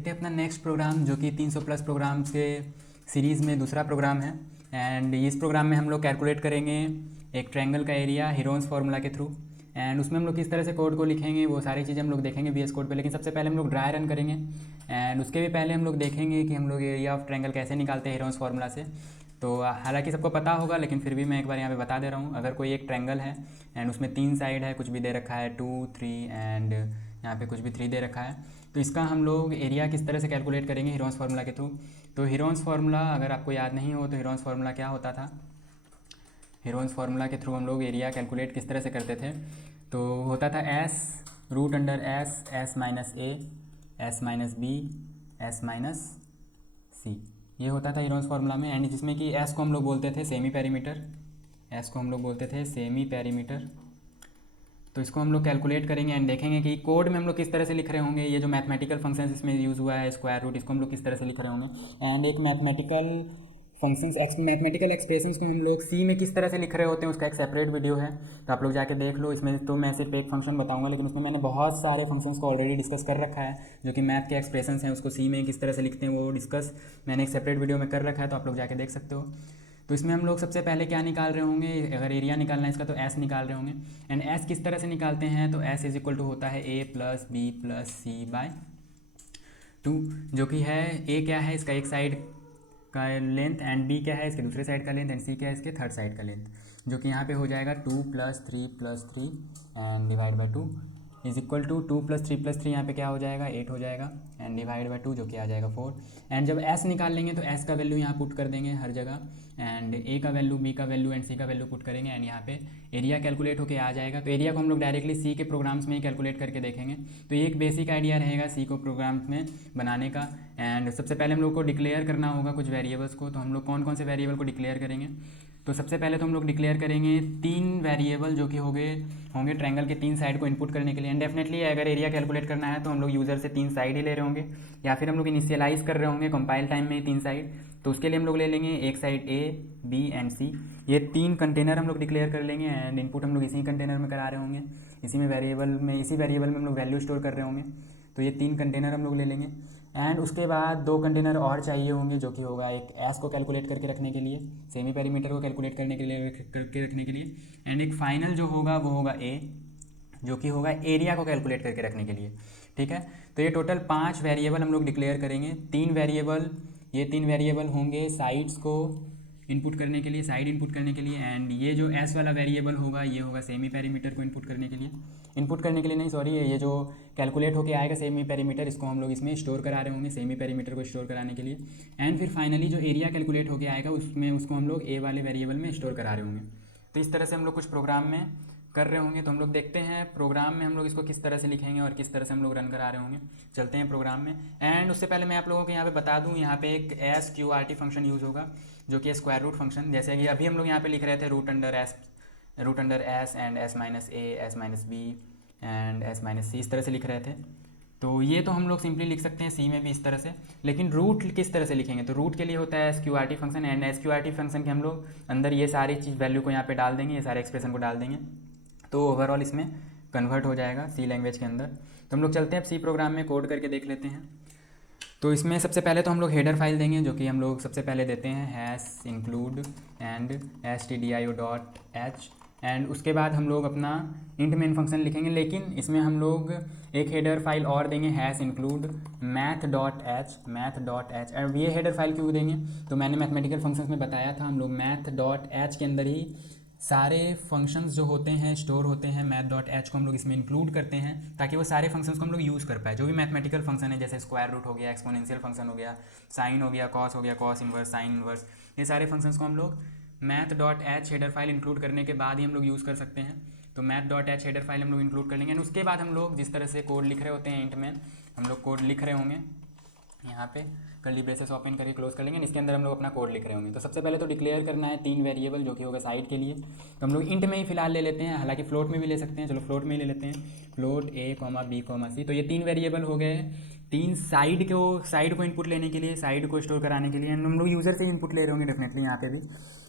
देखते हैं अपना नेक्स्ट प्रोग्राम जो कि 300 प्लस प्रोग्राम्स के सीरीज़ में दूसरा प्रोग्राम है। एंड इस प्रोग्राम में हम लोग कैलकुलेट करेंगे एक ट्रायंगल का एरिया हीरोन्स फार्मूला के थ्रू। एंड उसमें हम लोग किस तरह से कोड को लिखेंगे वो सारी चीज़ें हम लोग देखेंगे VS कोड पे। लेकिन सबसे पहले हम लोग ड्राई रन करेंगे एंड उसके भी पहले हम लोग देखेंगे कि हम लोग एरिया ऑफ ट्रायंगल कैसे निकालते हैं हीरोन्स फार्मूला से। तो हालांकि सबको पता होगा लेकिन फिर भी मैं एक बार यहाँ पे बता दे रहा हूँ। अगर कोई एक ट्रायंगल है एंड उसमें 3 साइड है, कुछ भी दे रखा है 2 3 एंड यहाँ पे कुछ भी 3 दे रखा है, तो इसका हम लोग एरिया किस तरह से कैलकुलेट करेंगे हीरोन्स फार्मूला के थ्रू। तो हीरोन्स फार्मूला अगर आपको याद नहीं हो तो हीरोन्स फार्मूला क्या होता था। हीरोन्स फार्मूला के थ्रू हम लोग एरिया कैलकुलेट किस तरह से करते थे। तो होता था s root under s, s minus a, s minus b, s minus c, ये होता था हीरोन्स फार्मूला में। एंड जिसमें कि एस को हम लोग बोलते थे सेमी पेरीमीटर, एस को हम लोग बोलते थे सेमी पेरीमीटर। तो इसको हम लोग कैलकुलेट करेंगे एंड देखेंगे कि कोड में हम लोग किस तरह से लिख रहे होंगे। ये जो मैथमेटिकल फंक्शन इसमें यूज़ हुआ है स्क्वायर रूट, इसको हम लोग किस तरह से लिख रहे होंगे। एंड एक मैथमेटिकल फंक्शंस मैथमेटिकल एक्सप्रेशंस को हम लोग सी में किस तरह से लिख रहे होते हैं उसका एक सेपरेट वीडियो है, तो आप लोग जाके देख लो। इसमें तो मैं सिर्फ एक फंक्शन बताऊंगा लेकिन उसमें मैंने बहुत सारे फंक्शंस को ऑलरेडी डिस्कस कर रखा है जो कि मैथ के एक्सप्रेशंस हैं, उसको सी में किस तरह से लिखते हैं वो डिस्कस मैंने एक सेपरेट वीडियो में कर रखा है, तो आप लोग जाके देख सकते हो। तो इसमें हम लोग सबसे पहले क्या निकाल रहे होंगे, अगर एरिया निकालना है इसका तो एस निकाल रहे होंगे। एंड एस किस तरह से निकालते हैं, तो एस इज इक्वल टू होता है ए प्लस बी प्लस सी बाय 2, जो कि है ए क्या है इसका एक साइड का लेंथ एंड बी क्या है इसके दूसरे साइड का लेंथ एंड सी क्या है इसके थर्ड साइड का लेंथ, जो कि यहाँ पे हो जाएगा 2 + 3 + 3 and divide by 2 is equal to 2 + 3 + 3 यहाँ पे क्या हो जाएगा 8 हो जाएगा एंड डिवाइड बाई 2 जो कि आ जाएगा 4। एंड जब एस निकाल लेंगे तो एस का वैल्यू यहाँ पुट कर देंगे हर जगह एंड ए का वैल्यू, बी का वैल्यू एंड सी का वैल्यू पुट करेंगे एंड यहाँ पे एरिया कैलकुलेट होकर आ जाएगा। तो एरिया को हम लोग डायरेक्टली सी के प्रोग्राम्स में ही कैलकुलेट करके देखेंगे। तो ये एक बेसिक आइडिया रहेगा सी को प्रोग्राम्स में बनाने का। एंड सबसे पहले हम लोग को डिक्लेयर करना होगा कुछ वेरिएबल्स को। तो हम लोग कौन कौन से वेरिएबल को डिक्लेयर करेंगे, तो सबसे पहले तो हम लोग डिक्लेयर करेंगे 3 वेरिएबल जो कि होंगे ट्रायंगल के 3 साइड को इनपुट करने के लिए। एंड डेफिनेटली अगर एरिया कैलकुलेट करना है तो हम लोग यूज़र से 3 साइड ही ले रहे होंगे या फिर हम लोग इनिशियलाइज़ कर रहे होंगे कंपाइल टाइम में 3 साइड। तो उसके लिए हम लोग ले लेंगे एक साइड ए, बी एंड सी, ये 3 कंटेनर हम लोग डिक्लेयर कर लेंगे एंड इनपुट हम लोग इसी कंटेनर में करा रहे होंगे, इसी वेरिएबल में हम लोग वैल्यू स्टोर कर रहे होंगे। तो ये 3 कंटेनर हम लोग ले लेंगे एंड उसके बाद 2 कंटेनर और चाहिए होंगे जो कि होगा एक एस को कैलकुलेट करके रखने के लिए, सेमी पेरीमीटर को कैलकुलेट करने के लिए रखने के लिए, एंड एक फाइनल जो होगा वो होगा ए जो कि होगा एरिया को कैलकुलेट करके रखने के लिए। ठीक है, तो ये टोटल 5 वेरिएबल हम लोग डिक्लेयर करेंगे। 3 वेरिएबल होंगे साइड्स को इनपुट करने के लिए, साइड इनपुट करने के लिए। एंड ये जो एस वाला वेरिएबल होगा ये होगा सेमी पेरीमीटर को इनपुट करने के लिए नहीं सॉरी, ये जो कैलकुलेट होके आएगा सेमी पेरीमीटर, इसको हम लोग इसमें स्टोर करा रहे होंगे सेमी पेरीमीटर को स्टोर कराने के लिए। एंड फिर फाइनली जो एरिया कैलकुलेट होके आएगा उसको हम लोग ए वाले वेरिएबल में स्टोर करा रहे होंगे। तो इस तरह से हम लोग कुछ प्रोग्राम में कर रहे होंगे। तो हम लोग देखते हैं प्रोग्राम में हम लोग इसको किस तरह से लिखेंगे और किस तरह से हम लोग रन करा रहे होंगे। चलते हैं प्रोग्राम में। एंड उससे पहले मैं आप लोगों को यहाँ पे बता दूँ, यहाँ पे एक SQRT फंक्शन यूज़ होगा जो कि स्क्वायर रूट फंक्शन, जैसे कि अभी हम लोग यहाँ पे लिख रहे थे root under s and s minus a, s minus b and s minus c, इस तरह से लिख रहे थे। तो ये तो हम लोग सिंपली लिख सकते हैं सी में भी इस तरह से। लेकिन रूट किस तरह से लिखेंगे, तो रूट के लिए होता है SQRT function and SQRT function के हम लोग अंदर ये सारी चीज़ वैल्यू को यहाँ पे डाल देंगे, ये सारे एक्सप्रेशन को डाल देंगे तो ओवरऑल इसमें कन्वर्ट हो जाएगा सी लैंग्वेज के अंदर। तो हम लोग चलते हैं अब सी प्रोग्राम में कोड करके देख लेते हैं। तो इसमें सबसे पहले तो हम लोग हेडर फाइल देंगे जो कि हम लोग सबसे पहले देते हैं hash include and stdio.h and उसके बाद हम लोग अपना इंट मेन फंक्शन लिखेंगे। लेकिन इसमें हम लोग एक हेडर फाइल और देंगे हैश इंक्लूड math.h। अब ये हेडर फाइल क्यों देंगे, तो मैंने मैथमेटिकल फंक्शंस में बताया था हम लोग math.h के अंदर ही सारे फंक्शंस जो होते हैं स्टोर होते हैं। math.h को हम लोग इसमें इंक्लूड करते हैं ताकि वो सारे फंक्शंस को हम लोग यूज़ कर पाए। जो भी मैथमेटिकल फंक्शन है जैसे स्क्वायर रूट हो गया, एक्सपोनेंशियल फंक्शन हो गया, साइन हो गया, कॉस हो गया, कॉस इन्वर्स, साइन इन्वर्स, ये सारे फंक्शंस को हम लोग math.h हेडर फाइल इंक्लूड करने के बाद ही हम लोग यूज़ कर सकते हैं। तो math.h हेडर फाइल हम लोग इंक्लूड कर लेंगे एंड उसके बाद हम लोग जिस तरह से कोड लिख रहे होते हैं इंट में हम लोग कोड लिख रहे होंगे, यहाँ पे कर्ली ब्रेसेस ओपन करके क्लोज कर लेंगे, इसके अंदर हम लोग अपना कोड लिख रहे होंगे। तो सबसे पहले तो डिक्लेयर करना है 3 वेरिएबल जो कि होगा साइड के लिए। तो हम लोग इंट में ही फिलहाल ले लेते हैं, हालांकि फ्लोट में भी ले सकते हैं, चलो फ्लोट में ही ले लेते हैं, फ्लोट a, b, c। तो ये 3 वेरिएबल हो गए, 3 साइड को इनपुट लेने के लिए, साइड को स्टोर कराने के लिए। एंड हम लोग यूज़र से इनपुट ले रहे होंगे डेफिनेटली यहाँ पे भी।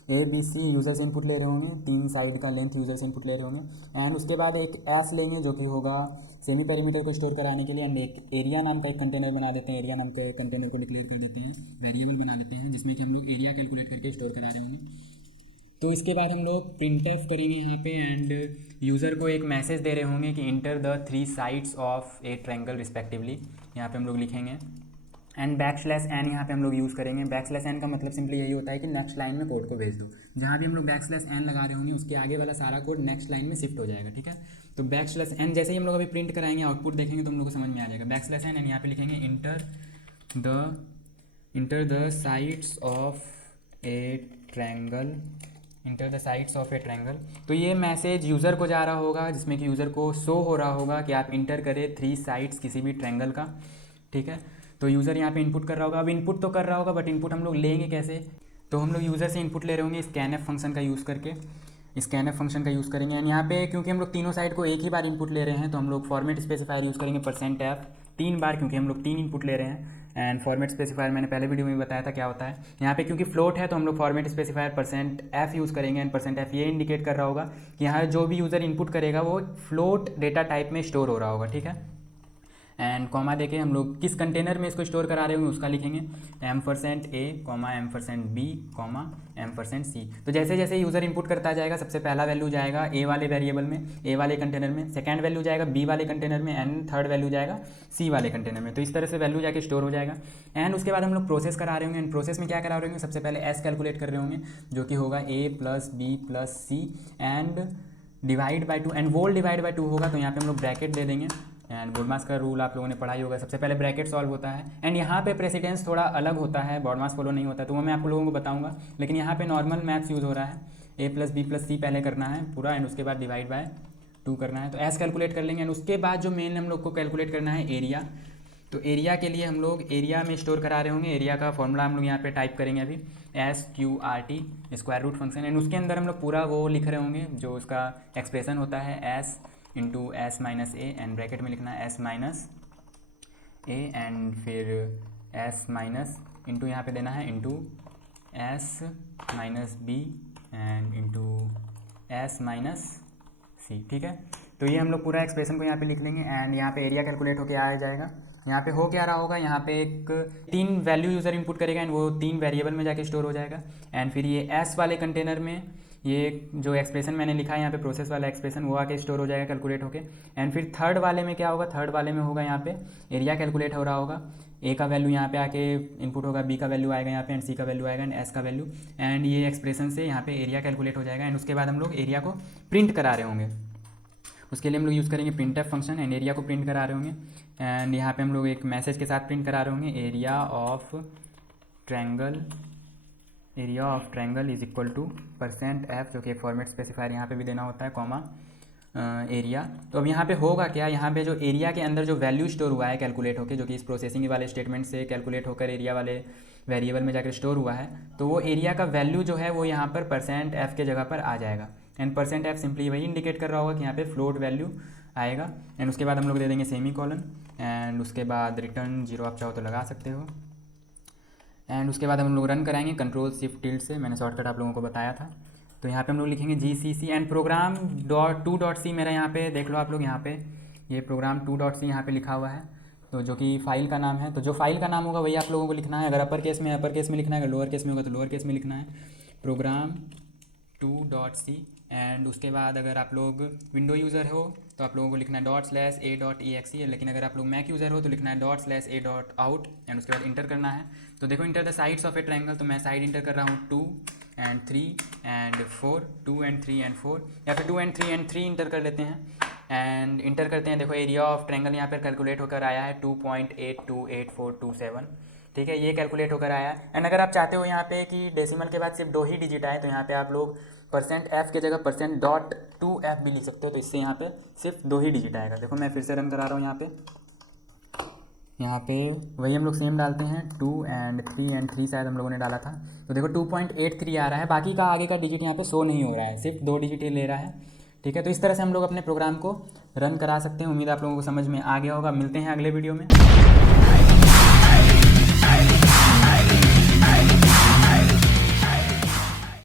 ए बी सी यूज़र से इनपुट ले रहे होंगे, 3 साइड का लेंथ यूज़र से इनपुट ले रहे होंगे, एंड उसके बाद एक एस लेंगे जो कि होगा सेमी पेरीमीटर को स्टोर कराने के लिए, एंड एक एरिया नाम का एक कंटेनर बना देते हैं, एरिया नाम के कंटेनर को डिक्लेयर कर देते हैं, वेरिएबल बना देते हैं जिसमें कि हम लोग एरिया कैलकुलेट करके स्टोर करा रहे होंगे। तो इसके बाद हम लोग प्रिंटफ करेंगे यहाँ पे, एंड यूज़र को एक मैसेज दे रहे होंगे कि enter the 3 sides of A triangle respectively, यहाँ पे हम लोग लिखेंगे, एंड बैकस्लैश एन यहाँ पे हम लोग यूज़ करेंगे। बैकस्लैश एन का मतलब सिंपली यही होता है कि नेक्स्ट लाइन में कोड को भेज दो, जहाँ भी हम लोग बैकस्लैश एन लगा रहे होंगे उसके आगे वाला सारा कोड नेक्स्ट लाइन में शिफ्ट हो जाएगा, ठीक है। तो बैकस्लैश एन जैसे ही हम लोग अभी प्रिंट कराएंगे, आउटपुट देखेंगे तो हम लोग को समझ में आ जाएगा। बैकस्लैश एन एंड यहाँ पे लिखेंगे enter the sides of A triangle, enter the sides of A triangle. तो ये मैसेज यूज़र को जा रहा होगा जिसमें कि यूज़र को शो हो रहा होगा कि आप इंटर करें 3 साइड्स किसी भी ट्रायंगल का, ठीक है। तो यूज़र यहाँ पे इनपुट कर रहा होगा। अब इनपुट तो कर रहा होगा बट इनपुट हम लोग लेंगे कैसे, तो हम लोग यूज़र से इनपुट ले रहे होंगे स्कैनएफ फंक्शन का यूज़ करके, स्कैनएफ फंक्शन का यूज़ करेंगे। एंड यहाँ पे क्योंकि हम लोग तीनों साइड को एक ही बार इनपुट ले रहे हैं तो हम लोग फॉर्मेट स्पेसिफायर यूज़ करेंगे %f 3 बार, क्योंकि हम लोग 3 इनपुट ले रहे हैं। एंड फॉर्मेट स्पेसिफायर मैंने पहले वीडियो में बताया था क्या होता है। यहाँ पे क्योंकि फ्लोट है तो हम लोग फॉर्मेट स्पेसिफायर %f यूज़ करेंगे, एंड %f ये इंडिकेट कर रहा होगा कि यहाँ जो भी यूज़र इनपुट करेगा वो फ्लोट डेटा टाइप में स्टोर हो रहा होगा, ठीक है। एंड कॉमा देके हम लोग किस कंटेनर में इसको स्टोर करा रहे होंगे उसका लिखेंगे %a, %b, %c। तो जैसे जैसे यूज़र इनपुट करता जाएगा सबसे पहला वैल्यू जाएगा ए वाले वेरिएबल में, ए वाले कंटेनर में, सेकंड वैल्यू जाएगा बी वाले कंटेनर में, एंड थर्ड वैल्यू जाएगा सी वाले कंटेनर में। तो इस तरह से वैल्यू जाके स्टोर हो जाएगा। एंड उसके बाद हम लोग प्रोसेस करा रहे होंगे, एंड प्रोसेस में क्या करा रहे होंगे, सबसे पहले एस कैलकुलेट कर रहे होंगे जो कि होगा a + b + c and divide by 2, and whole divide by 2 होगा तो यहाँ पे हम लोग ब्रैकेट दे देंगे। एंड बॉडमास का रूल आप लोगों ने पढ़ाई होगा, सबसे पहले ब्रैकेट सॉल्व होता है। एंड यहाँ पे प्रेसिडेंस थोड़ा अलग होता है, बॉडमास फॉलो नहीं होता, तो वो मैं आप लोगों को बताऊंगा। लेकिन यहाँ पे नॉर्मल मैथ्स यूज़ हो रहा है, a + b + c पहले करना है पूरा, एंड उसके बाद डिवाइड बाय 2 करना है। तो एस कैलकुलेट कर लेंगे। एंड उसके बाद जो मेन हम लोग को कैलकुलेट करना है एरिया। तो एरिया के लिए हम लोग एरिया में स्टोर करा रहे होंगे, एरिया का फॉर्मूला हम लोग यहाँ पे टाइप करेंगे अभी SQRT square root function. And उसके अंदर हम लोग पूरा वो लिख रहे होंगे जो उसका एक्सप्रेशन होता है S × S - a, and bracket में लिखना है S - a, एंड फिर S माइनस इंटू यहाँ पे देना है into S - b and into S - c, ठीक है। तो ये हम लोग पूरा एक्सप्रेशन को यहाँ पे लिख लेंगे। एंड यहाँ पे एरिया कैलकुलेट होकर आ जाएगा। यहाँ पे हो क्या रहा होगा, यहाँ पे एक 3 वैल्यू यूज़र इनपुट करेगा एंड वो 3 वेरिएबल में जाके स्टोर हो जाएगा। एंड फिर ये S वाले कंटेनर में ये जो एक्सप्रेशन मैंने लिखा है यहाँ पे प्रोसेस वाला एक्सप्रेशन वो आके स्टोर हो जाएगा कैलकुलेट होके। एंड फिर थर्ड वाले में क्या होगा, थर्ड वाले में होगा यहाँ पे एरिया कैलकुलेट हो रहा होगा। ए का वैल्यू यहाँ पे आके इनपुट होगा, बी का वैल्यू आएगा यहाँ पे, एंड सी का वैल्यू आएगा, एंड एस का वैल्यू, एंड ये एक्सप्रेशन से यहाँ पे एरिया कैलकुलेट हो जाएगा। एंड उसके बाद हम लोग एरिया को प्रिंट करा रहे होंगे, उसके लिए हम लोग यूज़ करेंगे printf फंक्शन। एंड एरिया को प्रिंट करा रहे होंगे, एंड यहाँ पे हम लोग एक मैसेज के साथ प्रिंट करा रहे होंगे area of triangle is equal to %f, जो कि एक फॉर्मेट स्पेसिफायर यहाँ पे भी देना होता है, कॉमा एरिया। तो अब यहाँ पे होगा क्या, यहाँ पे जो एरिया के अंदर जो वैल्यू स्टोर हुआ है कैलकुलेट होकर, जो कि इस प्रोसेसिंग वाले स्टेटमेंट से कैलकुलेट होकर एरिया वाले वेरिएबल में जाकर स्टोर हुआ है, तो वो एरिया का वैल्यू जो है वो यहाँ पर %f के जगह पर आ जाएगा। एंड %f सिंपली वही इंडिकेट कर रहा होगा कि यहाँ पे फ्लोट वैल्यू आएगा। एंड उसके बाद हम लोग दे देंगे सेमी कॉलन, एंड उसके बाद रिटर्न 0 आप चाहो तो लगा सकते हो। एंड उसके बाद हम लोग रन कराएंगे Ctrl+Shift+ से, मैंने शॉर्टकट आप लोगों को बताया था। तो यहाँ पे हम लोग लिखेंगे GCC एंड प्रोग्राम .2.c मेरा यहाँ पे देख लो आप लोग, यहाँ पे ये प्रोग्राम 2.c यहाँ पे लिखा हुआ है, तो जो कि फाइल का नाम है। तो जो फाइल का नाम होगा वही आप लोगों को लिखना है। अगर अपर केस में लिखना है, अगर लोअर केस में होगा तो लोअर केस में लिखना है, प्रोग्राम 2.c। एंड उसके बाद अगर आप लोग विंडो यूज़र हो तो आप लोगों को लिखना है ./a.exe, लेकिन अगर आप लोग मैक यूज़र हो तो लिखना है ./a.out, एंड उसके बाद इंटर करना है। तो देखो enter the sides of A triangle, तो मैं साइड इंटर कर रहा हूँ 2 and 3 and 4, 2 and 3 and 4, या फिर 2 and 3 and 3 इंटर कर लेते हैं। एंड इंटर करते हैं, देखो एरिया ऑफ ट्रायंगल यहाँ पर कैलकुलेट होकर आया है 2.828427, ठीक है, ये कैलकुलेट होकर आया है। एंड अगर आप चाहते हो यहाँ पे कि डेसिमल के बाद सिर्फ 2 ही डिजिट आए, तो यहाँ पे आप लोग %f के जगह %.2f भी लिख सकते हो, तो इससे यहाँ पे सिर्फ 2 ही डिजिट आएगा। देखो मैं फिर से रन करा रहा हूँ, यहाँ पे वही हम लोग सेम डालते हैं 2 and 3 and 3 शायद हम लोगों ने डाला था। तो देखो 2.83 आ रहा है, बाकी का आगे का डिजिट यहाँ पे शो नहीं हो रहा है, सिर्फ 2 डिजिट ही ले रहा है, ठीक है। तो इस तरह से हम लोग अपने प्रोग्राम को रन करा सकते हैं। उम्मीद आप लोगों को समझ में आ गया होगा। मिलते हैं अगले वीडियो में।